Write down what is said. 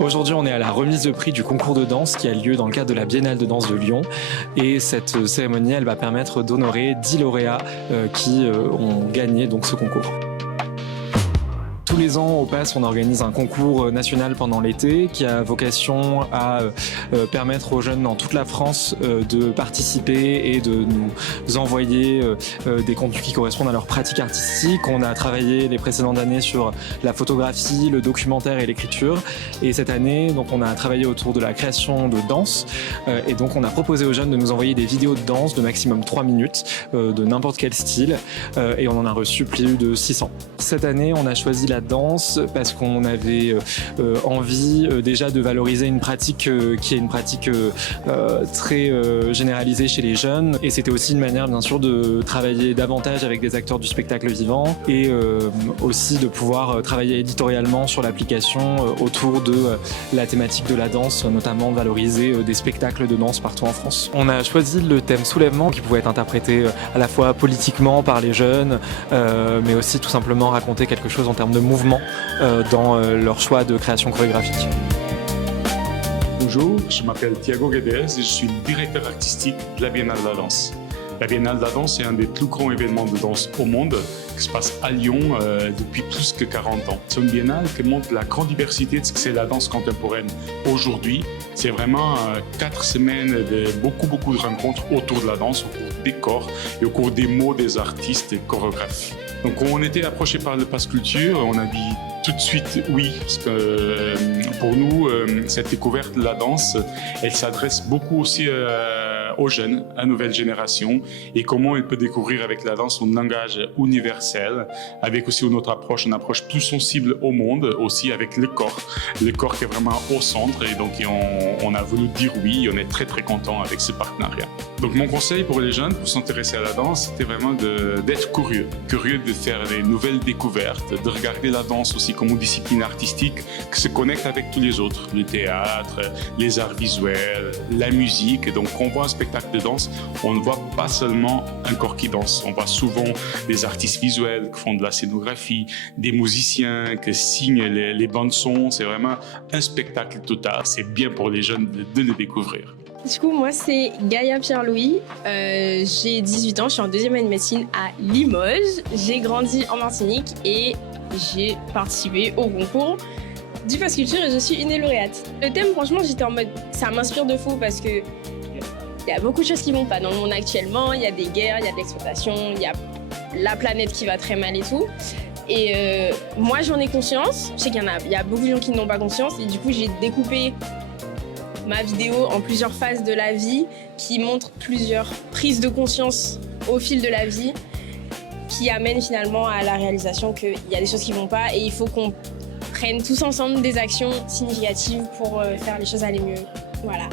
Aujourd'hui, on est à la remise de prix du concours de danse qui a lieu dans le cadre de la Biennale de danse de Lyon. Et cette cérémonie, elle va permettre d'honorer 10 lauréats qui ont gagné donc ce concours. Tous les ans, au PASS, on organise un concours national pendant l'été qui a vocation à permettre aux jeunes dans toute la France de participer et de nous envoyer des contenus qui correspondent à leur pratique artistique. On a travaillé les précédentes années sur la photographie, le documentaire et l'écriture. Et cette année, donc, on a travaillé autour de la création de danse. Et donc, on a proposé aux jeunes de nous envoyer des vidéos de danse de maximum 3 minutes, de n'importe quel style. Et on en a reçu plus de 600. Cette année, on a choisi la danse parce qu'on avait envie déjà de valoriser une pratique qui est une pratique très généralisée chez les jeunes, et c'était aussi une manière bien sûr de travailler davantage avec des acteurs du spectacle vivant et aussi de pouvoir travailler éditorialement sur l'application autour de la thématique de la danse, notamment valoriser des spectacles de danse partout en France. On a choisi le thème soulèvement qui pouvait être interprété à la fois politiquement par les jeunes mais aussi tout simplement raconter quelque chose en termes de mouvement dans leur choix de création chorégraphique. Bonjour, je m'appelle Thiago Guedes et je suis le directeur artistique de la Biennale de la danse. La Biennale de la danse est un des plus grands événements de danse au monde qui se passe à Lyon depuis plus que 40 ans. C'est une biennale qui montre la grande diversité de ce que c'est la danse contemporaine aujourd'hui. C'est vraiment 4 semaines de beaucoup de rencontres autour de la danse, au cours des corps et au cours des mots des artistes et chorégraphes. Donc on était approché par le Pass Culture, on a dit tout de suite oui, parce que pour nous, cette découverte de la danse, elle s'adresse beaucoup aussi aux jeunes, à la nouvelle génération, et comment elle peut découvrir avec la danse un langage universel, avec aussi une autre approche, une approche plus sensible au monde, aussi avec le corps qui est vraiment au centre, et donc on a voulu dire oui, et on est très content avec ce partenariat. Donc mon conseil pour les jeunes, pour s'intéresser à la danse, c'était vraiment d'être curieux de faire des nouvelles découvertes, de regarder la danse aussi comme une discipline artistique qui se connecte avec tous les autres, le théâtre, les arts visuels, la musique. Et donc quand on voit un spectacle de danse, on ne voit pas seulement un corps qui danse, on voit souvent des artistes visuels qui font de la scénographie, des musiciens qui signent les bandes son. C'est vraiment un spectacle total, c'est bien pour les jeunes de le découvrir. Du coup, moi, c'est Gaïa Pierre-Louis. J'ai 18 ans, je suis en 2e année de médecine à Limoges. J'ai grandi en Martinique et j'ai participé au concours du Pass Culture et je suis une des lauréates. Le thème, franchement, j'étais en mode, ça m'inspire de fou parce que il y a beaucoup de choses qui vont pas dans le monde actuellement. Il y a des guerres, il y a de l'exploitation, il y a la planète qui va très mal et tout. Et moi, j'en ai conscience. Je sais qu'il y a beaucoup de gens qui n'ont pas conscience et du coup, j'ai découpé ma vidéo en plusieurs phases de la vie qui montrent plusieurs prises de conscience au fil de la vie qui amènent finalement à la réalisation qu'il y a des choses qui vont pas et il faut qu'on prenne tous ensemble des actions significatives pour faire les choses aller mieux. Voilà.